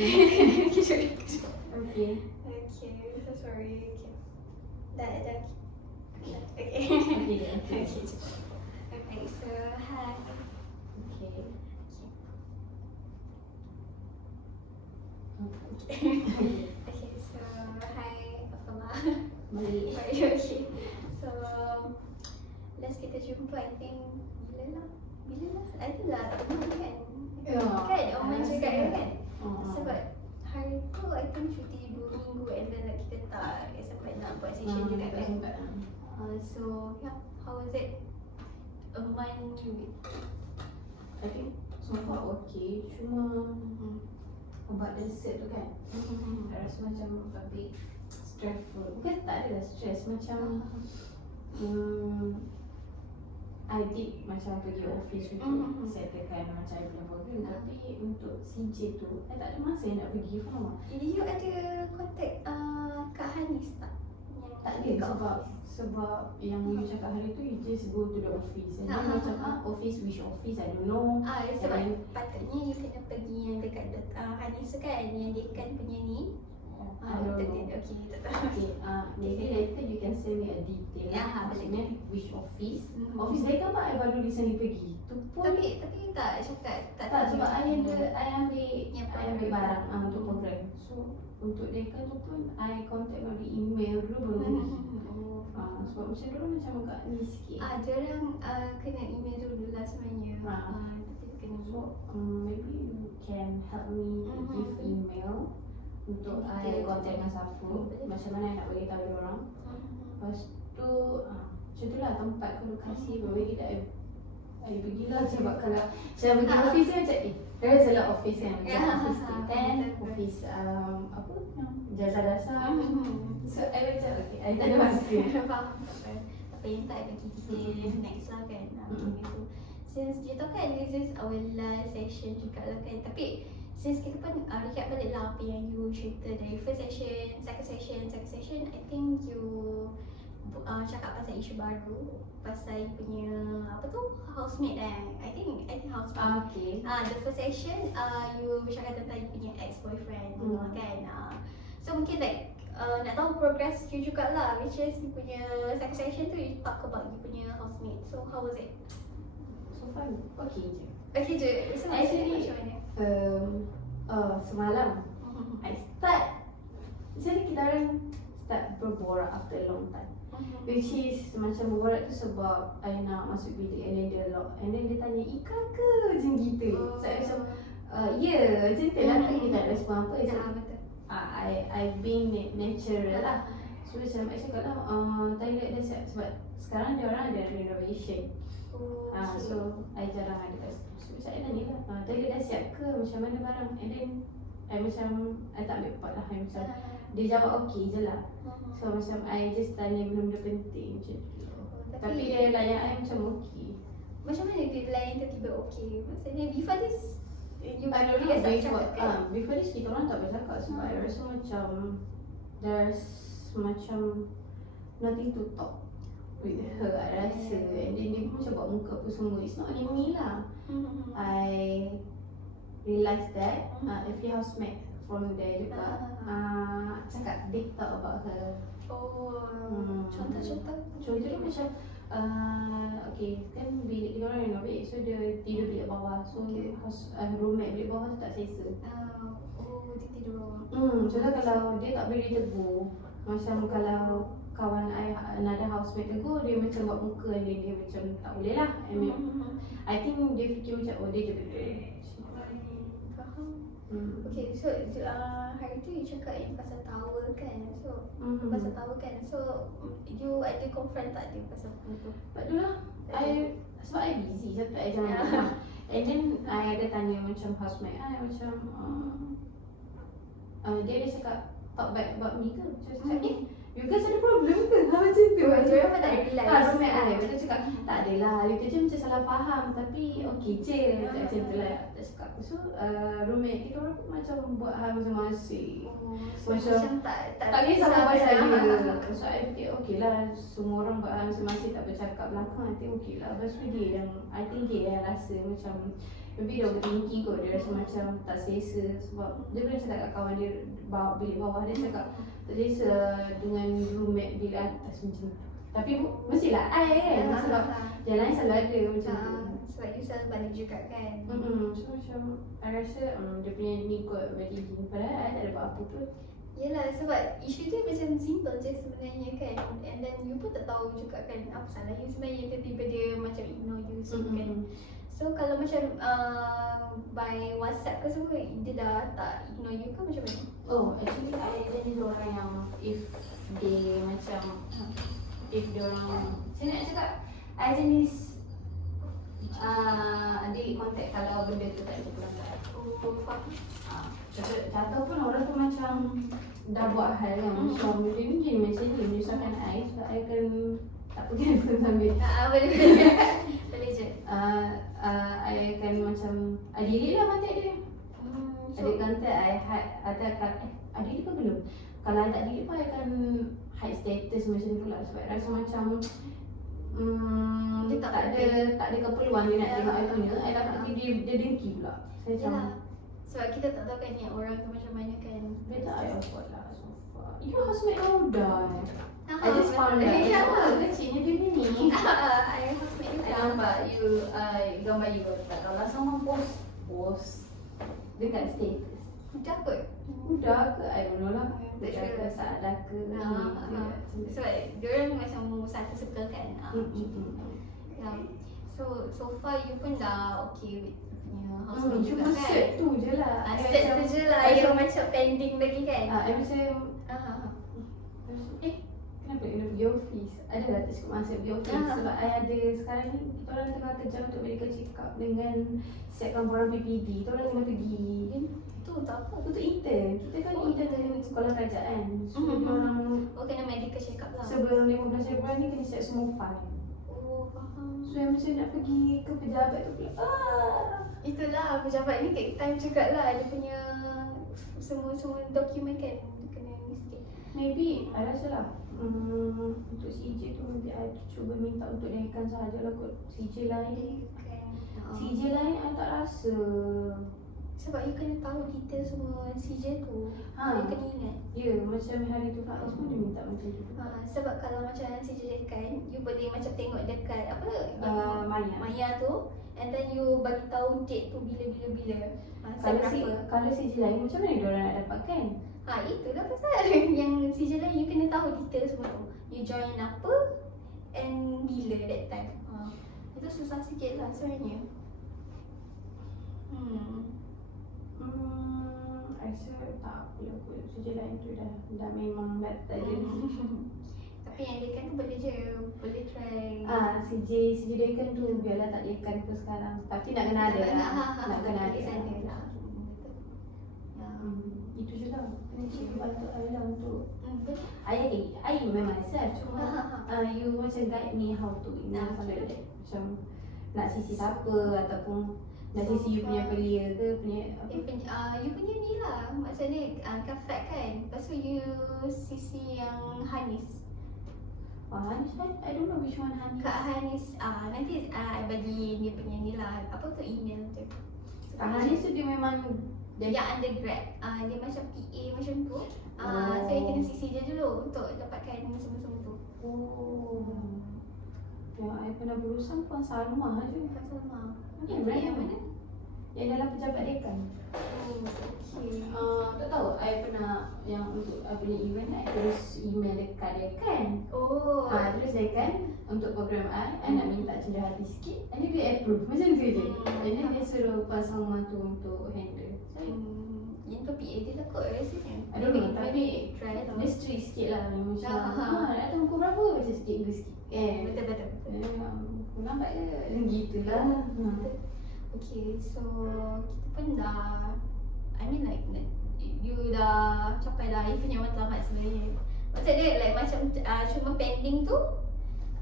Okay. Okay. Okay, so sorry. Okay. Dah. Okay. Okay. Okay. Okay, so hi. Okay. Okay, so hi, apa khabar? Baik. Baik, okay. So, last kita jumpa, I think, bila lah? I think dah teman kan? Ya. Kan? Oman cakap rasa kan? Oh. Sebab hari tu, I think cuti 2 minggu and then like, kita tak sempat nak buat session juga tak kan? sempat. So, yeah, how was it? A month with I think so far okay. Cuma about the cert tu kan, I rasa macam a bit stressful. Bukan tak adalah stress, macam I did macam pergi office untuk settlekan macam I punya program, tapi untuk CJ tu I tak ada masa yang nak pergi, faham tak? You ada contact Kak Hanis tak? Tak ada, sebab yang you cakap hari tu, you just go to the office and then macam office, which office, I don't know. Sebab patutnya you kena pergi yang dekat Hanis tu kan, yang dekan punya ni. I don't know. Okay, tak tahu. Okay, maybe later you can send me a detail. Maksudnya which office. Office dia kan I baru recently pergi. Tu pun Tapi tak cakap tak sebab I ambil program. barang untuk program. So untuk dekan tu pun I contact melalui email dulu baru pergi. Sebab macam dulu macam agak ni sikit. Diorang kena email dulu lah sebenarnya. Tapi kena So maybe you can help me give email untuk I contact dengan siapa, macam mana I nak bagi tahu diorang. Lepas tu macam tu lah tempat ke lokasi baru kita I pergilah. Sebab kalau saya pergi office saya macam there is a lot office kan, macam office T10, office apa jasa dasar. So I macam okay, I tak ada masa. Faham. Apa yang tak bagi kita next lah kan. So since kita kan this is our last session juga lah kan, tapi since kita pun recap balik lah apa yang you cerita dari first session, second session, I think you cakap pasal isu baru, pasal you punya apa tu, housemate I think housemate. Okay. The first session you bercakap tentang you punya ex-boyfriend kan. So mungkin like nak tahu progress you jugalah, which is you punya second session tu you talk about you punya housemate. So how was it? So far okay je. Okay je. So Actually, macam mana? Semalam I start, jadi kita orang start berborak after a long time, which is macam berborak tu sebab I nak masuk bilik and then dia lock, and then dia tanya Ika ke macam gitu. So I macam ya macam tu lah, tapi dia tak respon apa. Betul. I being natural lah. So macam I cakap lah toilet dah siap sebab sekarang dia orang ada renovation. So I jarang ada kat situ. So macam I tanya lah toilet dah siap ke, macam mana barang, and then I macam I tak ambil part lah. I macam dia jawab okay je lah. So macam I just tanya benda-benda penting macam tu. Tapi dia layan I macam okay. Macam mana dia layan tiba-tiba okay? Maksudnya before this you I don't know, guys tak cakap kan? before this kita orang tak bercakap sebab I rasa macam there's macam nothing to talk with her, I rasa. And then dia pun macam buat muka apa semua. It's not only me lah. I realised that every housemate from there juga cakap they talk about her. Contoh. Contoh dia macam okay, kan bilik dia orang renovate, so dia tidur bilik bawah. So roommate bilik bawah tu tak selesa. Dia tidur bawah. So kalau dia tak boleh tegur, macam kalau kawan I another housemate tegur, dia macam buat muka dia macam tak boleh lah. I mean, I think dia fikir macam dia je betul. Faham. Okay, so hari tu you cakap yang pasal tower kan. So pasal tower kan. So you ada confront tak dia pasal tu? Sebab tu lah sebab I busy, so tak ada jalan. And then I ada tanya macam housemate I macam dia ada cakap talk back about me ke? So saya cakap you guys ada problem ke? Macam tu. Dia pun tak realize. Roommate I macam cakap tak adalah, dia je macam salah faham tapi okay je. Macam tu lah tak cakap. So roommate kita orang pun macam buat hal masing-masing. Macam tak kisah apa pasal dia. So I fikir okay lah, semua orang buat hal masing-masing, tak bercakap belakang, I think okay lah. Lepas tu dia yang I think dia yang rasa macam maybe dia overthinking kot, dia rasa macam tak selesa sebab dia pernah cakap kat kawan dia bilik bawah, dia cakap tak selesa dengan roommate bilik atas macam tu. Tapi mestilah I kan, sebab yang lain selalu ada macam tu. Sebab you selalu balik juga kan. So macam I rasa dia punya ni kot bagi gini, padahal I tak ada apa-apa pun. Yelah, sebab isu tu macam simple je sebenarnya kan. And then you pun tak tahu juga kan apa salah you sebenarnya, tiba-tiba dia macam ignore you so kan. So kalau macam by WhatsApp ke semua, dia dah tak ignore you ke macam mana? Oh, actually I jenis orang yang if dia macam if dia orang, saya nak cakap I jenis delete contact kalau benda tu tak ada pelanggan. Oh, faham. Contoh pun orang tu macam dah buat hal yang macam gini menyusahkan I, sebab I akan tak pergi sambil Boleh boleh je. I akan macam I delete lah contact dia. So, Ada contact I hide, ada delete ke belum? Kalau I tak delete pun I akan hide status macam tu lah, sebab I rasa macam Dia tak ada keperluan dia nak tengok I punya. I takut nanti dia dengki pula. Saya macam yelah. Sebab kita tak tahu kan niat orang tu macam mana kan. better I avoid lah so far. You housemate muda I Ah, just found out. betul. Kecilnya dia ni. I housemate you I kan. nampak you, gambar you tak kalau someone post dekat status. Mudah kot. Muda ke? I don't know lah. Tak Muda ke, sure. Saadah ke? Sebab diorang macam satu circle kan. Yeah. So far you pun dah okay with punya housemate juga Cuma kan. set tu je lah. Set tu je lah yang macam pending lagi kan. I macam kenapa kena pergi office? Adalah tak cukup masa pergi office sebab I ada sekarang ni kita orang tengah kerja untuk medical check up dengan siapkan program PPD. Kita orang kena pergi. Tu tak apa. Itu intern. Kita kan intern dengan sekolah kerajaan. So kita orang Oh, kena medical check up lah. sebelum 15 Februari ni kena siap semua file. Oh, faham. So yang macam nak pergi ke pejabat tu pula. Itulah pejabat ni take time jugalah. Dia punya semua dokumen kan kena ni sikit. Maybe I rasa lah untuk CJ tu nanti I cuba minta untuk naikkan sahajalah kot. CJ lain CJ lain I tak rasa. Sebab you kena tahu detail semua CJ tu. You kena ingat. Ya, macam hari tu Faiz pun dia minta macam tu. Sebab kalau macam CJ kan, you boleh macam tengok dekat apa Maya tu, and then you bagi tahu date tu bila. Kalau CJ lain macam mana dia orang nak dapatkan? Itulah pasal yang CJ lain you kena tahu detail semua tu. You join apa and bila that time. Itu susah sikit lah sebenarnya. I rasa tak apalah kot. CJ lain tu dah memang dah tak ada. Tapi yang dekan tu boleh je, boleh try. CJ dekan tu biarlah tak dekan tu sekarang. Tapi nak kena ada lah. Nak kena ada sana lah. Itu je lah. Ini bantu I lah untuk Betul. I memang self. Cuma you macam guide me how to sampai like macam nak sisi siapa ataupun nak sisi you punya belia ke punya apa? You punya ni lah. Maksudnya Kafat kan. Lepas tu you sisi yang Hanis. Hanis kan? I don't know which one Hanis. Kak Hanis, nanti I bagi dia punya ni lah. Apa tu email tu. Hanis tu dia memang yang undergrad. Dia macam PA macam tu. So you kena sisi dia dulu untuk dapatkan semua-semua tu. Yang I pernah berusaha Puan Salma je. Puan Salma. Yang mana? Yang dalam pejabat dekan. Okay. Tak tahu, I pernah yang untuk I punya event I terus email dekat dekan. Terus dekan untuk program I nak minta cenderah hati sikit. And then dia approve, macam tu je. And then dia suruh Puan Salma tu untuk handle. Yang tu PA dia takut rasanya. I don't know, tapi try lah. dia strict sikit lah. Macam datang pukul berapa? Macam sikit ke sikit. Betul. Nampak ke? Gitulah. Okay, so kita pun dah, I mean like you dah capai dah you punya matlamat sebenarnya. Maksud dia like macam cuma pending tu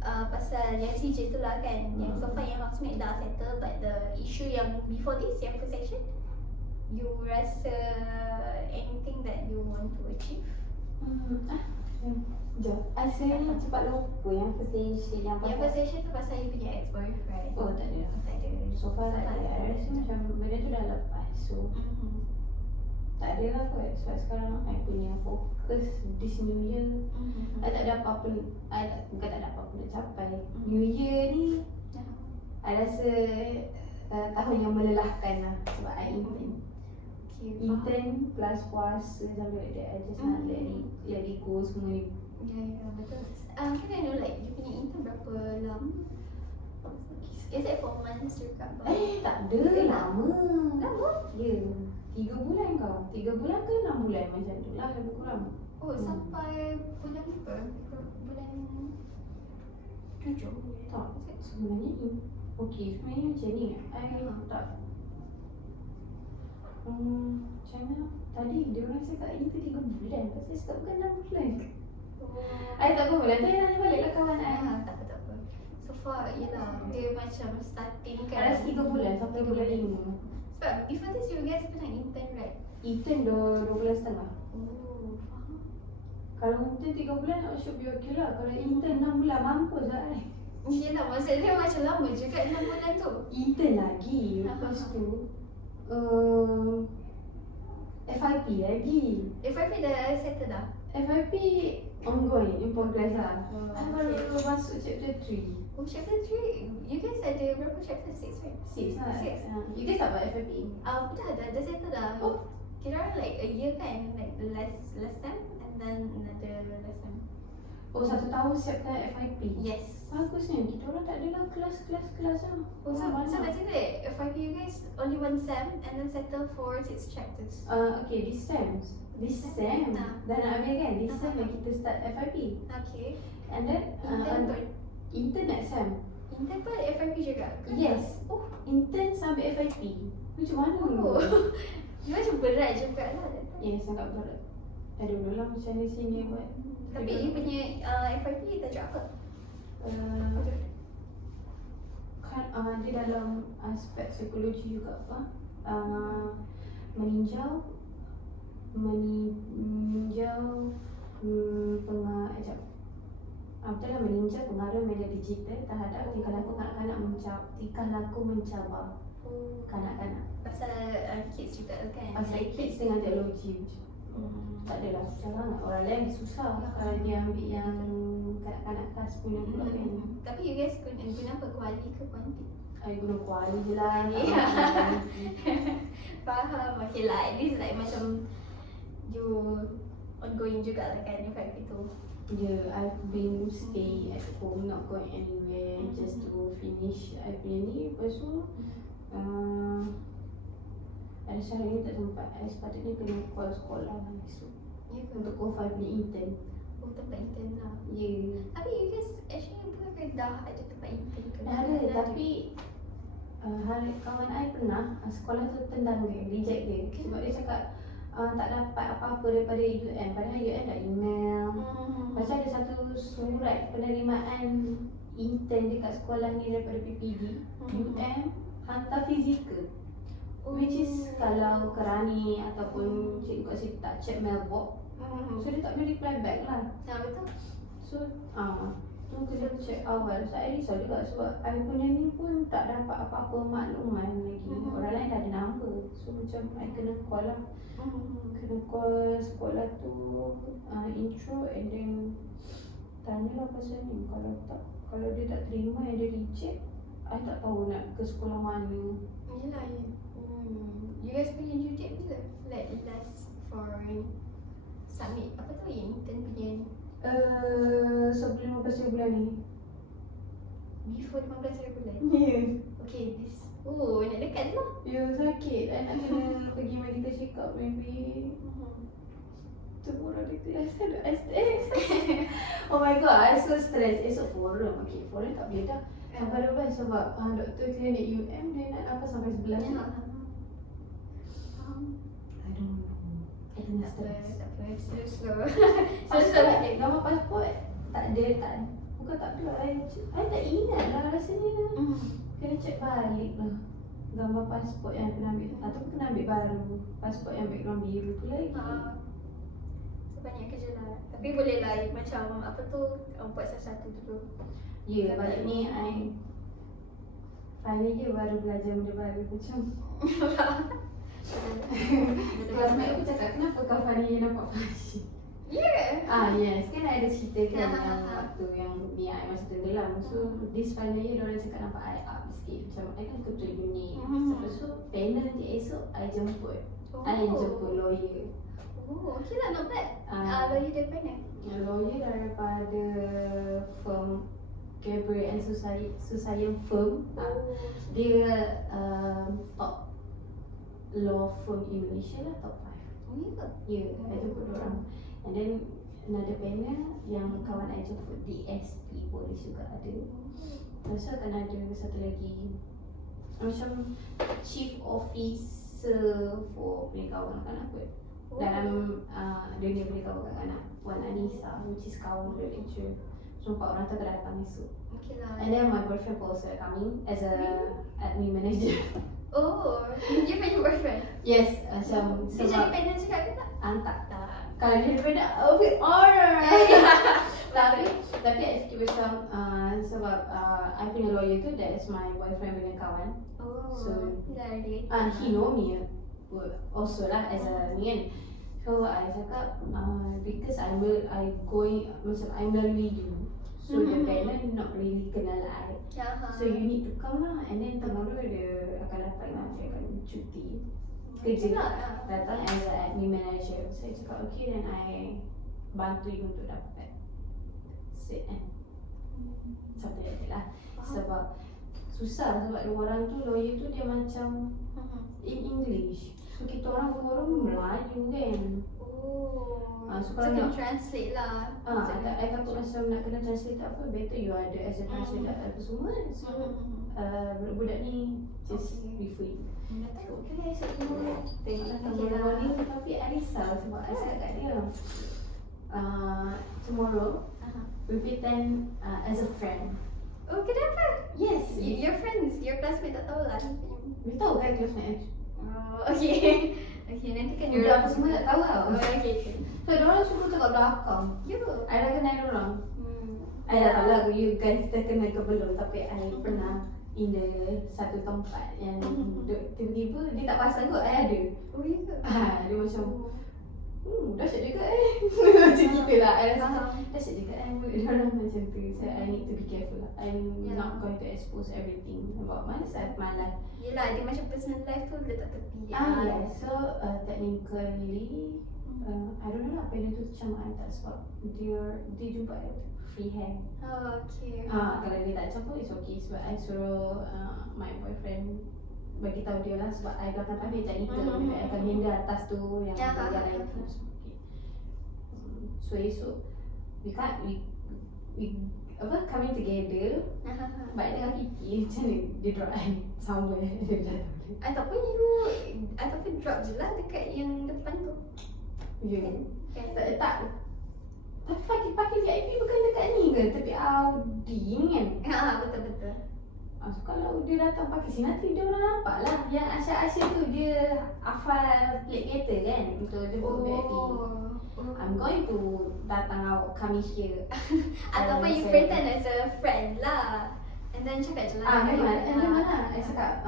pasal yang CJ tu lah kan. Yang so far yang housemate dah settle, but the issue yang before this, yang first section, you rasa anything that you want to achieve? Sekejap. Asalnya cepat lupa yang first station yang Yang first station tu pasal you punya ex-boyfriend. Oh tak ada. Tak ada. So far tak ada. I rasa macam benda tu dah lepas. So tak ada lah kot. Sebab sekarang I punya fokus this new year. I tak ada apa-apa. Bukan tak ada apa-apa nak capai. New year ni I rasa tahun yang melelahkan lah. Sebab I intern. Intern plus puasa sampai like that. I just nak let it go semua ni. Ya, betul. Can I know like you punya intern berapa lama? Is it 4 months juga? Tak ada. Lama. Lama? Ya. 3 bulan kau. 3 bulan ke 6 bulan macam tu lah. Lebih kurang. Oh, sampai bulan berapa? Bulan 7? Tak. Sebenarnya ni. Okey. Sebenarnya macam ni. I tak. Macam mana? Tadi dia orang cakap ini tu 3 bulan. Pasal cakap bukan 6 bulan. I tak apa. Nanti I tanya balik lah kawan I. Tak apa. So far, yelah, dia macam starting I kan. rasa 3 bulan sampai bulan 5. Sebab before this you guys pernah intern, right? Intern 2 bulan setengah. Oh, faham. Kalau intern 3 bulan should be okay lah. Kalau intern 6 bulan mampus lah I. Yelah, maksudnya macam lama juga 6 bulan tu. Intern lagi. Lepas tu FIP lagi. FYP dah settle dah? FIP ongoing, in progress lah. Oh, I baru masuk chapter 3. Oh, chapter 3. You guys ada berapa chapter? 6, right? 6 lah. 6. You guys tak buat FIP? Dah settle dah. Oh. Kira like a year kan, like the last time and then another last time. Oh, 1 tahun siapkan FIP? Yes. Bagusnya, kita orang tak ada lah kelas lah. Oh, so basically FYP you guys only 1 sem and then settle for 6 chapters. Okay, this sem dah nak habis kan? This sem yang kita start FIP. Okay. And then intern next sem. Intern pun FYP juga? Yes. Oh, Intern sampai FIP. Macam mana? oh. Dia macam berat juga lah. Yes, sangat berat. Ada dulu lah macam ni sini buat. Tapi you punya FYP tajuk apa? Kan dia dalam aspek psikologi juga apa? Meninjau meninjau pengaruh media digital terhadap tingkah laku mencabar kanak-kanak. Pasal kids juga kan? Pasal kids dengan teknologi. Tak adalah susah sangat. Orang lain susah kalau dia ambil yang kanak-kanak kelas punya pula kan. Tapi you guys guna apa? Kuali ke kuanti? I guna kuali je lah ni. Faham. Okay lah, at least like macam you ongoing juga lah kan FYP tu. Yeah, I've been stay at home, not going anywhere, just to finish I punya ni. Lepas tu ada sehari ni tak sempat. I sepatutnya kena call sekolah lah esok Ya ke? untuk call 5 ni intern. Oh, tempat intern lah. Yeah. Tapi you guys actually bukan dah ada tempat intern ke? Dah ada, tapi kawan I pernah sekolah tu tendang dia, reject dia. Sebab dia cakap tak dapat apa-apa daripada UM. Padahal UM dah email. Macam ada satu surat penerimaan intern dekat sekolah ni daripada PPD. UM hantar fizikal. Which is kalau kerani ataupun cikgu kat situ tak check mailbox, so dia tak boleh reply back lah. Betul. So tu kena check awal. So I risau juga sebab I punya ni pun tak dapat apa-apa makluman lagi. Orang lain dah ada number. So macam I kena call lah. Kena call sekolah tu intro and then tanyalah pasal ni. Kalau dia tak terima and dia reject, I tak tahu nak ke sekolah mana. Yelah, ya. You guys punya due date bila? Like last for submit apa tu yang intern punya ni? Sebelum 15 bulan ni. Before 15 hari bulan? Ya. Okay, this. Oh, nak dekat lah. Ya, sakit. I nak kena pergi medical check up maybe. Tomorrow di kelas ada STS. Oh my god, I so stress. Esok forum. Okay, forum tak boleh dah. Sampai lepas sebab doktor klinik UM dia nak apa sampai 11 ni. I don't know. I kena stress. Tak apa, slow. Pasal gambar pasport tak ada. Bukan tak ada. I tak ingat lah rasanya. Kena check balik lah gambar pasport yang kena ambil. Ataupun kena ambil baru. Pasport yang background biru tu lagi. Sebab banyak kerja lah. Tapi boleh lah macam apa tu buat satu-satu dulu. Ya, balik ni final year baru belajar benda baru macam classmate aku cakap, kenapa kau final year nampak funny? Yes, kan ada cerita kan yang waktu yang ni I masa tenggelam. So this final year diorang cakap nampak I up sikit. Macam I kan ketua unit. Lepas tu panel nanti esok I jemput. I yang jemput lawyer. Okay lah, not bad. Lawyer daripada mana? Lawyer daripada firm Gabriel and Susayan firm. Dia top law firm in Malaysia lah, top 5. Ya, I jemput diorang. And then another panel yang kawan I jemput DSP polis juga ada. Lepas tu akan ada satu lagi macam chief officer for pernikahkan anak kot. Dalam dunia pernikahkan anak, Puan Anissa, which is kawan the lecturer. So 4 orang tu akan datang esok. Okay lah. And then my boyfriend also coming as a admin manager. Oh, dia punya boyfriend? Yes, macam Dia jadi panel juga ke tak? tak. Tak. Kalau dia daripada tapi I fikir macam sebab I punya lawyer tu, that is my boyfriend punya kawan. So he know me also lah as a ni kan. So I cakap because I going macam I melalui you, so the panel not really kenal I. So you need to come lah. And then tomorrow dia akan datang lah, dia akan cuti kerja datang as a admin manager. Saya cakap okay, then I bantu you untuk dapat set kan, something like that lah. Sebab susah, sebab dua orang tu lawyer tu dia macam in English, so kita orang forum Melayu kan. So kena translate lah. I takut macam nak kena translate apa, better you ada as a translator apa semua. So budak ni just be free. Tak tahu ke lah esok dulu. Tengoklah tomorrow ni, tapi I risau sebab I cakap kat dia tomorrow we pretend as a friend. Oh, kenapa? Yes, Your friends, your classmate tak tahu lah. we tahu kan classmate. Okay. Okay, nanti kan Budak apa semua tak tahu tau. Okay. So diorang suruh tengok belakang. I dah kenal diorang. I dah tahu lah you guys dah kenal ke belum, tapi I pernah in the satu tempat yang tiba-tiba dia tak perasan kot I ada. Oh, ya ke? Dia macam dahsyat juga macam kita lah. I rasa dahsyat juga diorang macam tu. So I need to be careful lah. I'm not going to expose everything about myself, my life. Yelah, dia macam personal life tu letak tepi. Yeah. So technically I don't know lah panel tu macam I tak, sebab dia jumpa free hand. Okay. Kalau dia tak campur it's okay, sebab I suruh my boyfriend bagi tahu dia lah, sebab I belakang ambil technical, I akan handle atas tu yang bagian lain tu. So esok we coming together. But I tengah fikir macam mana dia drop I somewhere. Ataupun drop je lah dekat yang depan tu. Tak. Tapi pakai VIP bukan dekat ni ke? Tapi Audi ni kan? Betul. So kalau dia datang pakai sini, nanti dia orang nampak lah. Yang Asya tu dia hafal plate kereta kan, untuk jemput VIP. I'm going to datang kami here. Ataupun you pretend as a friend lah. And then cakap je lah. Memang lah. I cakap,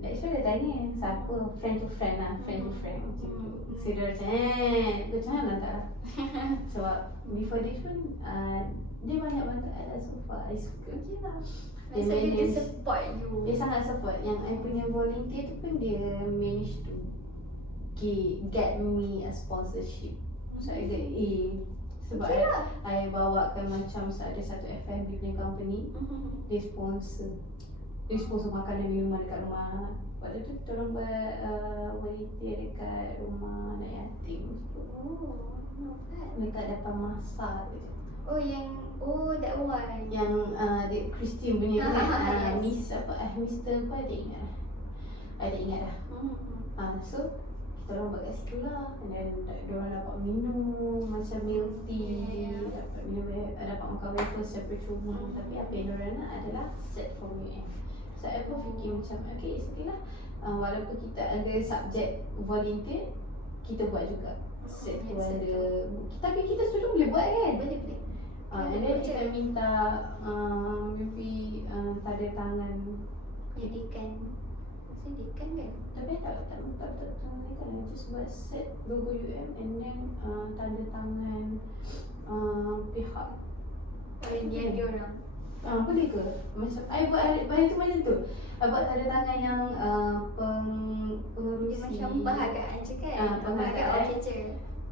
actually dia tanya siapa, friend to friend lah, friend to friend macam tu. So dia macam mana nak tak? Sebab before this pun, dia banyak bantu I lah so far. I suka je lah. Dia support you. Dia sangat support. Yang I punya volunteer tu pun dia manage to get me a sponsorship. So I get sebab I bawakan macam ada satu F&B punya company. Dia sponsor makanan minuman dekat rumah. Waktu tu kita orang buat volunteer dekat rumah anak yatim. Mereka dapat masak. That one. Yang dia Christian punya kan. Miss apa? Mr. apa dia ingat? I tak ingat dah. So kita orang buat kat situ lah. And then diorang dapat minum macam milk tea, dapat minum, dapat makan wafer separate rumah. Tapi apa yang diorang nak adalah set for me. So I pun fikir macam okay, it's okay lah. Walaupun kita ada subjek volunteer, kita buat juga. set tu Set ada. Tapi kita student boleh buat kan? Boleh. And then kita minta maybe tanda tangan. Ya, dekan. Mesti dekan kan? Tapi tak tanda tangan kan. Just buat set logo UM and then tanda tangan pihak. Dia orang. Boleh ke? Macam I buat tu macam tu. I buat tanda tangan yang Dia pengerusi macam perhargaan je kan? Perhargaan. Okey je.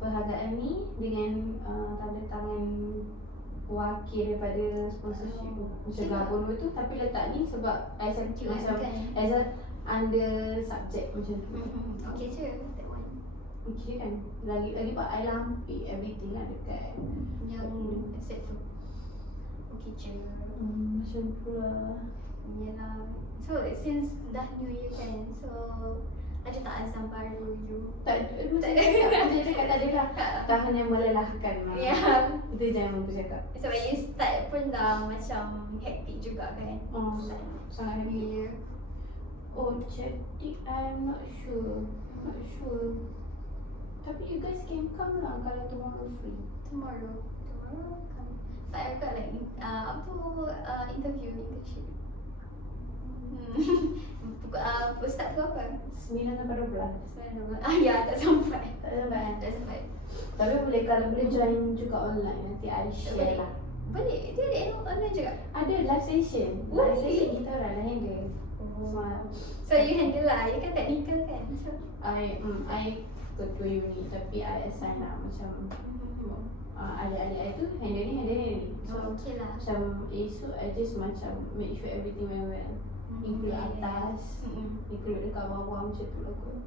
perhargaan ni dengan tanda tangan wakil daripada sponsorship tu. Macam gabung tu tapi letak ni sebab I macam as a under subject macam tu. Okey je, that one. Okay kan? Lagi pak I lampik everything lah dekat Yang set tu. Okey je. macam tu lah. Yelah. So since dah New Year kan, so ada tak azam baru you? Tak ada. Macam cakap tadi lah. Tahan yang melelahkan lah. Ya. Itu je yang aku cakap. So when you start pun dah macam hectic juga kan? Sangat New happy. Year. Oh, jadi I'm not sure. Tapi you guys can come lah kalau tomorrow free. Tomorrow come. But I've got like apa tu internship. Start tu apa? 9 sampai 12. Ya, tak sampai. Tak sampai. Tak sampai. Tapi kalau boleh join juga online nanti I share lah. Boleh. Dia ada online juga. Ada live session. Boleh. Live session kita orang lah handle. So you handle lah. You kan technical kan? So I ketua unit tapi I assign lah macam adik-adik I tu handle ni. So okay lah. macam esok I just macam make sure everything went well. Include atas, include dekat bawah macam tu lah kot.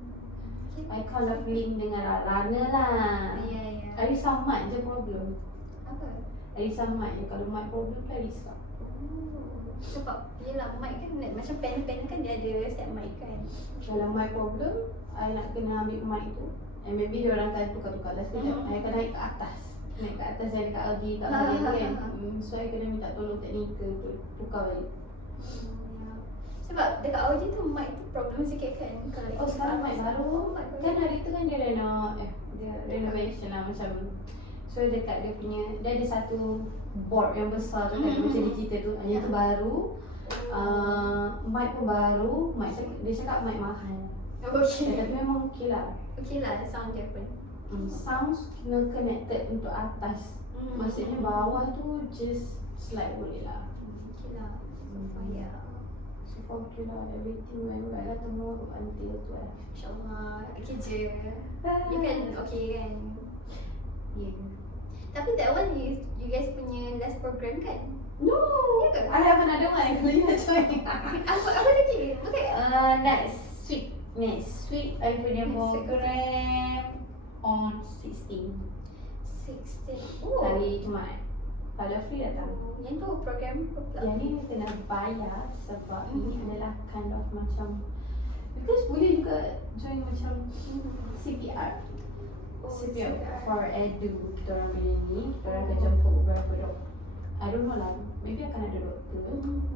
I kind of link dengan Rana lah. Ya. Arisa Mat je problem. Apa? Arisa Mat je, kalau Mat problem kan Arisa. Sebab yelah mic kan macam pen kan dia ada set mic kan. Kalau Mat problem, I nak kena ambil mic tu. And maybe dia orang akan tukar-tukar lah sekejap. I akan naik ke atas. Naik ke atas yang dekat LG kat balik kan. So I kena minta tolong teknikal tu tukar balik. Sebab dekat Audi tu mic tu problem sikit kan. Kalau Sekarang mic baru. Kan hari tu kan dia renovation lah macam. So dekat dia punya, dia ada satu board yang besar tu kan macam digital tu. Yang tu baru. Mic pun baru. Dia cakap mic mahal. Okay. Tapi memang okey lah. Okay lah sound dia pun. Sounds kena connected untuk atas. Maksudnya bawah tu just slide boleh lah. Okay lah. Ya. Okay lah, everything went well lah tomorrow until 12. InsyaAllah. Okay je. You kan okay kan? Yeah. Tapi that one you guys punya last program kan? No! Ya ke? I have another one kalau you nak join. Apa lagi? Okay. Next week I punya Next week, program on 16. 16. Oh. Hari Jumaat. Kalau free datang. Yang tu program apa pula? Yang ni kena bayar sebab ini adalah kind of macam because boleh juga join macam CPR. CPR for edu. Kita orang punya ni, kita orang akan jemput beberapa doktor. I don't know lah, maybe akan ada doktor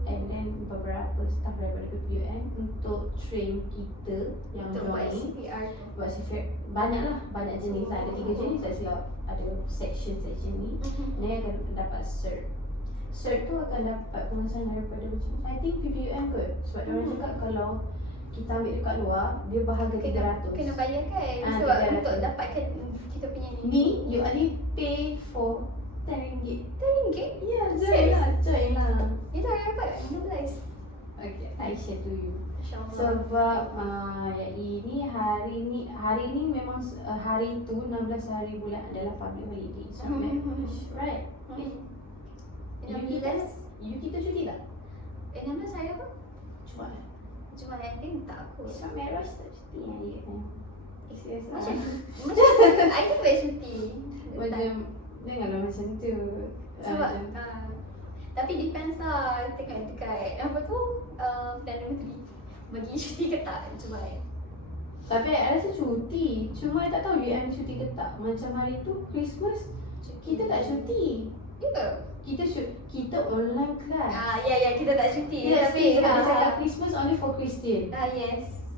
and then beberapa staff daripada PPUM untuk train kita yang untuk buat join. CPR. Buat CPR banyak jenis lah, ada 3 jenis tak silap. Ada section ni. Ni akan dapat cert tu akan dapat pengesahan daripada macam I think PPUM kot. Sebab dia orang cakap kalau kita ambil dekat luar dia bahagia 300. Kena bayar kan? Sebab untuk dapatkan kita punya ni you only pay for RM10. RM10? Ya, join lah. Itu hari apa? 16. Okay, I share to you. InsyaAllah. Sebab hari ni memang hari tu 16 hari bulan adalah public holiday. So right. You kita cuti tak? 16 hari apa? Jumaat. Cuma I think tak aku. Islam Mi'raj tak cuti yang dia kan? Serius lah. Macam I pun boleh cuti. Macam janganlah macam tu. Sebab tapi depends lah. Tengok dekat apa tu Perdana Menteri bagi cuti ke tak Jumaat. Tapi I rasa cuti. Cuma I tak tahu UM cuti ke tak. Macam hari tu Christmas kita tak cuti. Ya ke? Kita online class. Ya kita tak cuti. Yes, Tapi Christmas only for Christian. yes.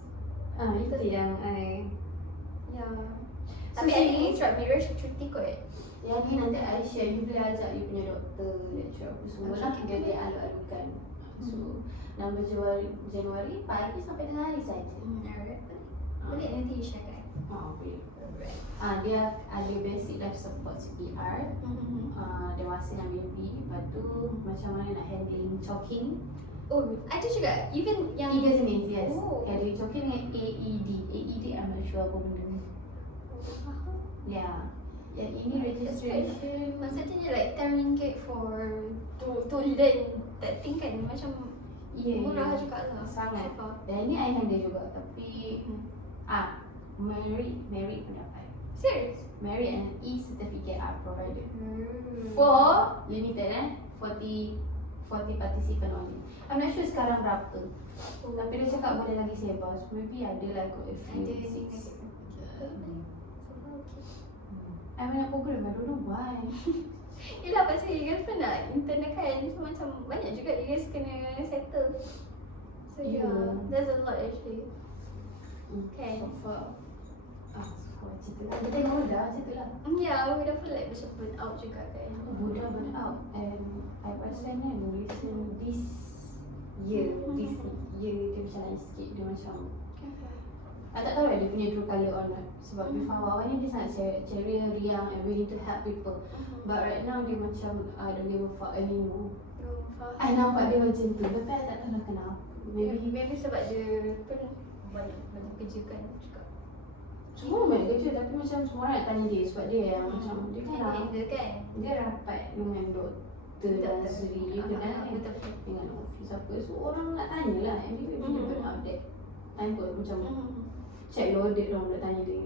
Itu yang I. Ya. Tapi So, ada instructor cuti kot. yang ni nanti I share, you boleh ajak you punya doktor, lecturer apa semua lah. Okay. Dia boleh alu-alukan. So, dalam Januari pagi sampai tengah hari saja. Alright. Boleh nanti share kan? Boleh. Alright. Dia ada basic life support CPR, dewasa dan baby. Lepas tu macam mana nak handling choking. Oh, ada juga. Even yang 3 jenis, yes. Oh. Handling choking dengan AED. AED I'm not sure apa benda ni. Ya. Yang ini registration. Maksudnya like RM10 for to learn that thing kan, macam murah juga lah. Sangat. So far. Dan ini I handle juga. Tapi merit pun dapat. Serious? Merit and e-certificate are provided. Hmm. For limited 40 participant only. I'm not sure sekarang berapa. Tapi dia cakap boleh lagi sebar. So maybe ada lah kot a few Ada seats. okay. I mean program, I don't know why. Yelah pasal you guys pernah intern kan, so macam banyak juga you guys kena settle. So yeah, there's a lot actually. Kan? So far. Cerita lah. Kita tengok dah cerita lah. Yeah, we dah feel like macam burn out juga kan. Buddha burn out and I perasan kan recent this year dia macam lain sikit. Dia macam I tak tahu dia punya true colour or not. Sebab before awal ni dia sangat ceria, riang and willing to help people. But right now dia macam I don't give a fuck anymore. I nampak dia macam tu. Tapi I tak tahu lah kenapa. Maybe sebab dia pun banyak kerja kan juga. Semua banyak kerja tapi macam semua orang nak tanya dia. Sebab dia yang macam dia kan Dia kan? dia rapat dengan doktor dan suri. Dia kenal Betul. dengan office apa. So orang nak tanya lah. And dia burn out that time kot macam check loaded orang nak tanya dia.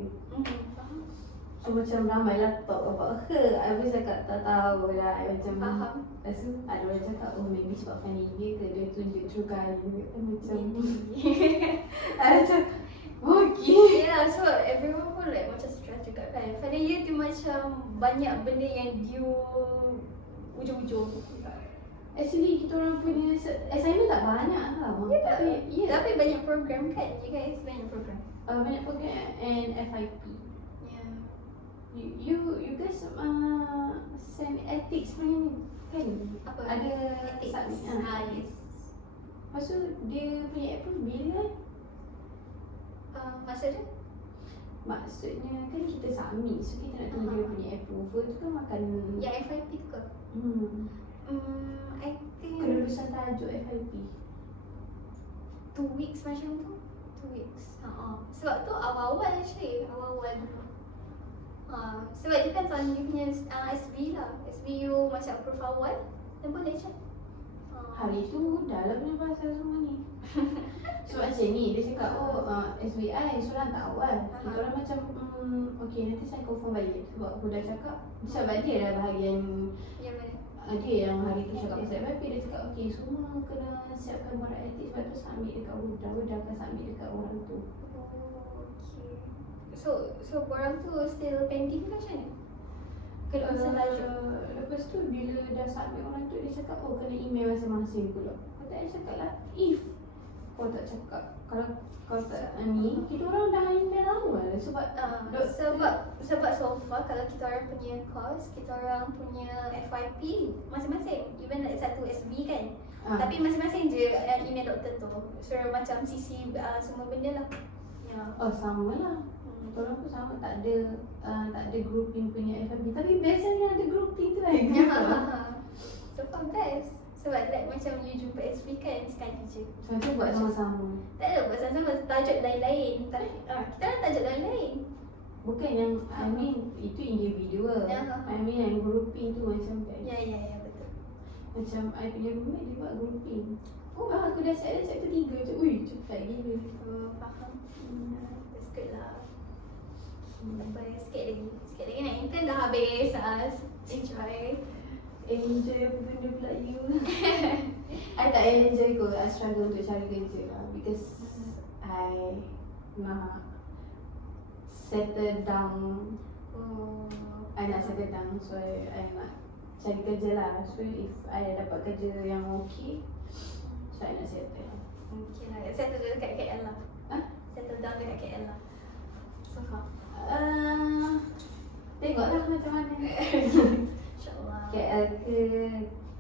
So macam ramai lah talk about her. I pun cakap tak tahu lah. I macam Faham. Lepas tu ada orang cakap maybe sebab funny dia ke dia tunjuk true colour dia. Macam I macam okay. Yeah, so everyone pun like macam stress juga kan. Pada dia macam banyak benda yang due ujung-ujung. Actually kita orang punya assignment tak banyak tau. Tapi banyak program kan. You guys banyak program. Banyak program and FIP. Yeah. You guys send ethics punya kan? Apa? Ada Ethics. submit Yes. Lepas tu dia punya approve bila? Maksudnya? Maksudnya kan kita submit. So kita nak tunggu dia punya approval tu kan makan Yang FIP tu ke? I think kelulusan tajuk FIP. 2 weeks macam tu. 2 weeks. Sebab tu awal-awal actually. Awal-awal dulu. Sebab depends on you punya SB lah. SB you macam approve awal, then boleh je. Hari tu dah lah punya pasal semua ni. So macam ni dia cakap SBI suruh hantar awal. Kita orang macam okay nanti saya confirm balik. Sebab aku dah cakap sebab dia dah bahagian Yang mana? dia yang hari tu cakap pasal FIP. Dia cakap okay semua kena siapkan barang etik. Sebab tu submit dekat Buddha akan submit dekat orang tu. Okay. So korang tu still pending ke macam mana? Kelulusan tajuk? Lepas tu bila dah submit orang tu dia cakap kena email masing-masing pula. Kata dia cakap lah if kau tak cakap kalau kau tak ni kita orang dah email awal sebab sebab so far kalau kita orang punya course, kita orang punya FYP masing-masing, even like satu SB kan. Tapi masing-masing je email doktor tu. So macam CC semua benda lah. Ya. Sama lah. Orang pun sama tak ada grouping punya FYP. Tapi biasanya ada grouping tu lah. So far best. Sebab like macam you jumpa SB kan sekali je. So kita buat sama-sama. Tak ada buat sama-sama, tajuk lain-lain. Kita orang tajuk lain-lain. Bukan yang I mean itu individual. I mean yang grouping tu macam best. Ya betul. Macam I punya roommate dia buat grouping. Aku dah siap chapter 3 macam ui cepat gila. Faham. That's good lah. Tak apa, sikit lagi nak intern dah habis. Enjoy Enjoy apa benda pula you. I tak enjoy kot. I struggle untuk cari kerja lah. Because I nak settle down. I nak settle down. So I nak cari kerja lah. So if I dapat kerja yang okay, so I nak settle. Okay lah, settle dekat KL lah. Hah? Settle down dekat KL lah. So far.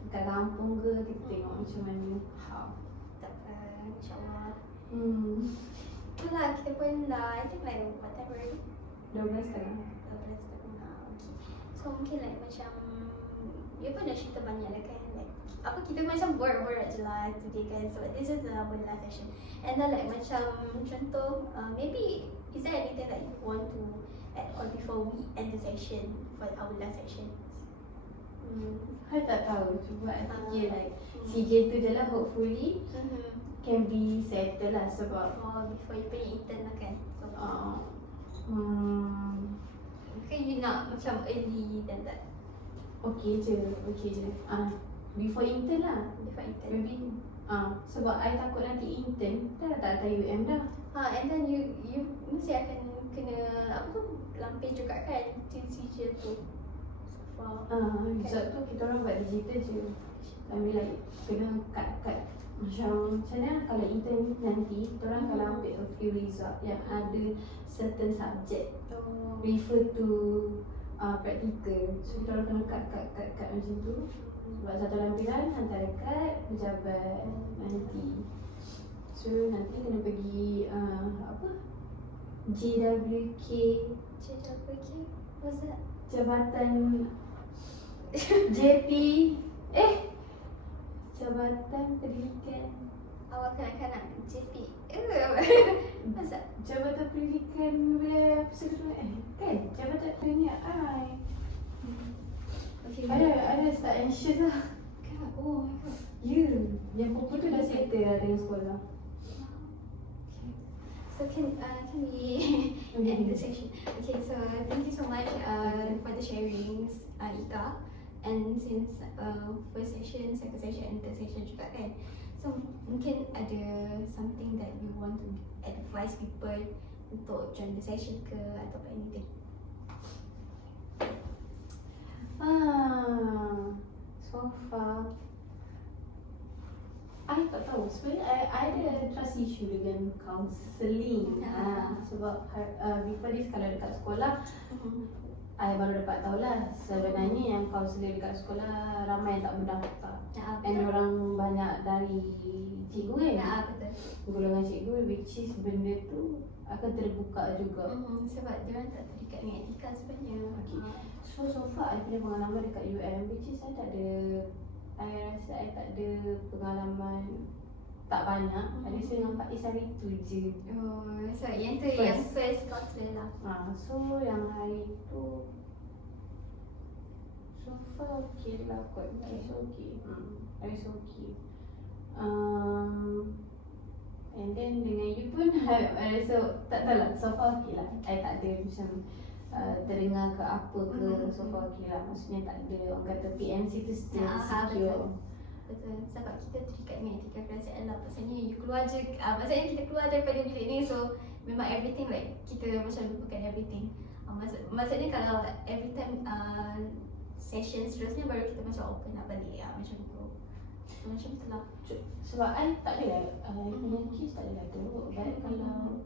dekat kampung ke, kita tengok macam mana. Tak apa, insyaAllah. Itulah kita pun dah, I think like what time already? 12 tahun. 12 tahun lah, okay. So mungkin like macam, you pun dah cerita banyak lah kan, like apa kita macam borak-borak je lah today kan. So this is our last session. And then like macam contoh, maybe is there anything that you want to add on before we end the session for our last session? I tak tahu, cuma I fikir like CJ tu je lah, hopefully can be settled lah sebab before you punya intern lah kan. So hmm, mungkin you nak macam early dan that. okay je. Before intern lah. Before intern. Maybe sebab I takut nanti intern dah tak datang UM dah. And then you mesti akan kena apa tu, lampir juga kan CJ tu. So far. Result tu kita orang buat digital je. Ambil like kena cut macam mana kalau intern nanti kita orang kalau ambil a few result yang ada certain subject refer to practical. So kita orang kena cut macam tu. Buat satu lampiran hantar dekat pejabat nanti. So nanti kena pergi apa? JWK. What's that? Jabatan JP Jabatan Pendidikan. Awak kanak-kanak JP. What's that? Jabatan Pendidikan Persekutuan kan? Jabatan Pendidikan Okay. Ada start anxious lah. Oh my god. Ya, yang pokok tu dah settle lah dengan sekolah. So can we end the session? Okay, so thank you so much for the sharings, Ika. And since first session, second session, and third session juga kan. So mungkin ada something that you want to advise people untuk join the session ke atau anything? So far I tak tahu. Sebenarnya I ada trust issue dengan counselling. Sebab before this kalau dekat sekolah I baru dapat tahu lah sebenarnya yang counselor dekat sekolah ramai yang tak berdaftar. And orang banyak dari cikgu kan. Betul. Golongan cikgu, which is benda tu akan terbuka juga. Sebab diorang tak terikat dengan etika sebenarnya. So far I punya pengalaman dekat UM, which is I tak ada, I rasa I tak ada pengalaman tak banyak. I rasa dengan Pak Is hari tu je. So yang tu yang first counselor lah. So yang hari tu so far okay lah kot. I rasa okay. I rasa okay. And then dengan you pun I rasa tak tahu lah, so far okay lah. I tak ada macam terdengar ke apa ke, so far okay lah. Maksudnya tak ada orang kata PMC tu still secure. Betul, sebab kita terikat dengan etika kerajaan lah. Maksudnya you keluar je, maksudnya kita keluar daripada bilik ni, so memang everything like kita macam lupakan everything. Maksudnya kalau every time session seterusnya baru kita macam open up balik macam tu. So macam tu lah. Sebab I tak ada lah, punya kes tak ada lah teruk. But kalau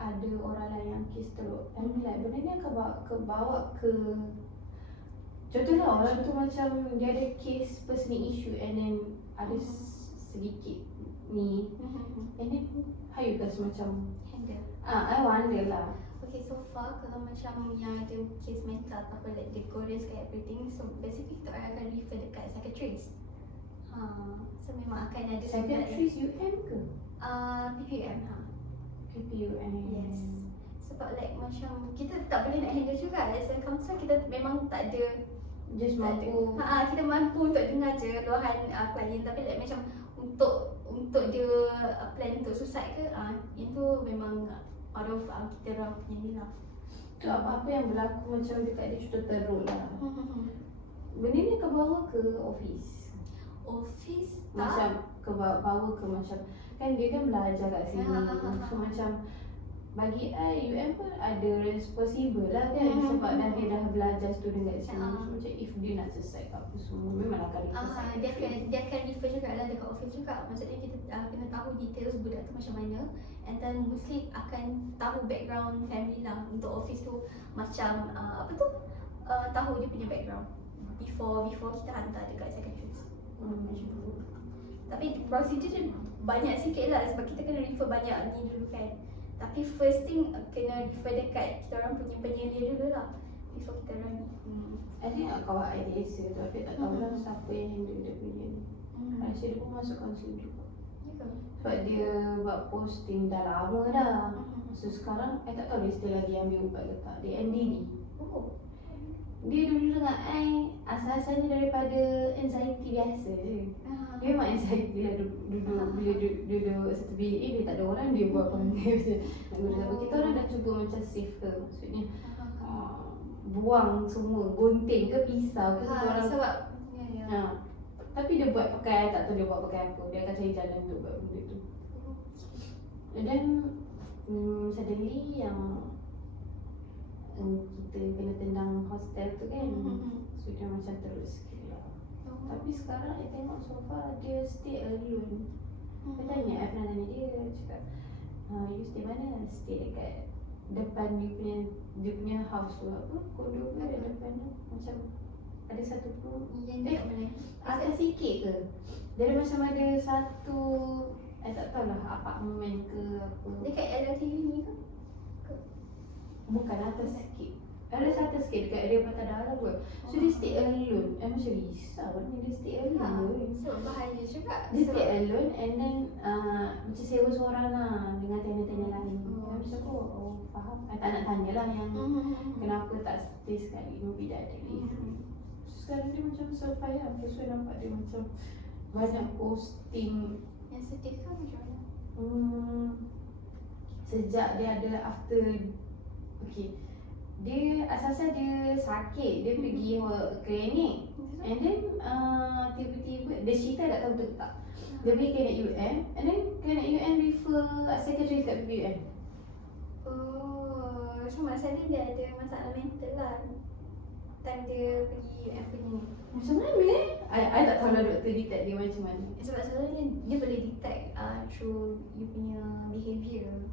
ada orang lain yang kes teruk, I mean like benda ni akan bawa ke contohlah orang tu macam dia ada kes personal issue and then ada sedikit ni and then how you guys macam Handle. I wonder lah. Okay, so far kalau macam yang ada kes mental atau apa like the Koreans kayak everything, so basically kita orang akan refer dekat psychiatrist. So memang akan ada Psychiatrist UM ke? PPUM PPUM. Yes. Sebab like macam kita tak boleh nak handle juga as a counselor, kita memang tak ada Just mampu. Kita mampu untuk dengar je luahan klien, tapi like macam untuk dia plan untuk suicide ke, yang tu memang out of kita orang punya ni lah. Tu apa-apa yang berlaku macam dekat dia sudah teruk lah. Benda ni akan bawa ke office? Office tak? Macam bawa ke macam kan dia kan belajar kat sini. So macam bagi I UM pun ada responsible lah kan, sebab dia dah belajar student kat sini. So macam if dia nak selesai apa semua memang akan dia akan refer juga lah dekat office juga. Maksudnya kita kena tahu details budak tu macam mana, and then mesti akan tahu background family lah untuk office tu macam tahu dia punya background before kita hantar dekat psychiatrist. Macam tu. Tapi procedure dia banyak sikit lah sebab kita kena refer banyak ni dulu kan. Tapi first thing kena refer dekat kita orang punya penyelia dulu lah before kita orang I think kawan IDSA tu, tapi tak tahu lah siapa yang handle dia punya ni. Rasa dia pun masuk kaunseling juga. Ya ke? Sebab dia buat posting dah lama dah. So sekarang, I tak tahu dia still lagi ambil ubat ke tak. Dia NDD. Oh. Dia dulu dengan I, asal-asalnya daripada anxiety biasa je. Dia memang anxiety lah bila duduk satu bilik, dia tak ada orang, dia buat pandai macam nak. Kita orang dah cuba macam save ke. Maksudnya, buang semua, gunting ke pisau ke kita orang. Sebab ya. Tapi dia buat pakai, tak tahu dia buat pakai apa. Dia akan cari jalan untuk buat benda tu. And then suddenly yang kita kena tendang hostel tu kan. So dia macam terus sikit lah. Tapi sekarang I tengok so far dia stay alone. I tanya, I pernah tanya dia, cakap you stay mana? Stay dekat depan dia punya house tu, apa, kondo tu ada depan tu. Macam ada satu pun Yang dekat mana? atas sikit ke. Dia ada macam ada satu, I tak tahulah apartment ke apa. Dekat LRT ni ke? Bukan, atas sikit. Ada satu sikit dekat area Patah Dalam kot. So dia stay alone. I macam risau ni dia stay alone. Sebab bahaya juga. Dia stay alone and then macam sewa seorang lah dengan tenant-tenant lain. I macam oh faham. I tak nak tanya lah yang kenapa tak stay sekali. Maybe dah ada leave. So sekarang dia macam survive lah. So I nampak dia macam banyak posting. Yang sedih kan macam mana? Sejak dia ada after, okay, dia asal-asal dia sakit, dia pergi klinik. And then tiba-tiba dia cerita tak tahu betul tak. Dia pergi klinik UM and then klinik UM refer psychiatrist kat PPUM. Oh, so maksudnya dia ada masalah mental lah. Time dia pergi UM punya ni. Macam mana I tak tahu lah doktor detect dia macam mana. Sebab sebenarnya dia boleh detect through you punya behaviour.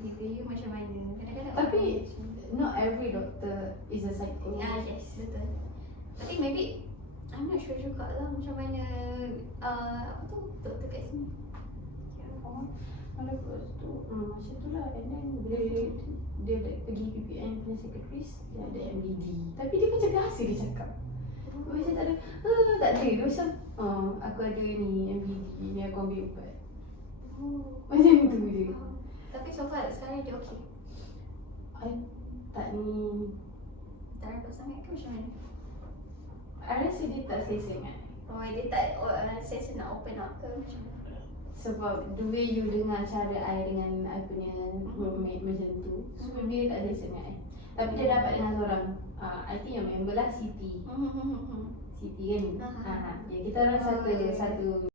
Behaviour you macam mana. Kadang-kadang Tapi not every doctor is a psychologist. yes, betul. Tapi maybe I'm not sure jugalah macam mana apa tu doktor kat sini. Lepas tu macam tu lah. And then bila dia pergi PPN punya secretaries, dia ada MDD. Tapi dia macam biasa dia cakap. Macam tak ada, tak ada. Dia macam aku ada ni MDD, ni aku ambil ubat. Macam tu je. Tapi so far sekarang dia okay. I tak ni, Tak rapat sangat ke macam mana? I rasa dia tak say sangat. Oh dia tak saya nak open up ke macam mana? Sebab the way you dengar cara I dengan I punya roommate macam tu, so maybe dia tak say sangat. Tapi dia dapat dengan seorang, I think yang member lah Siti. Siti kan. Ya, kita orang satu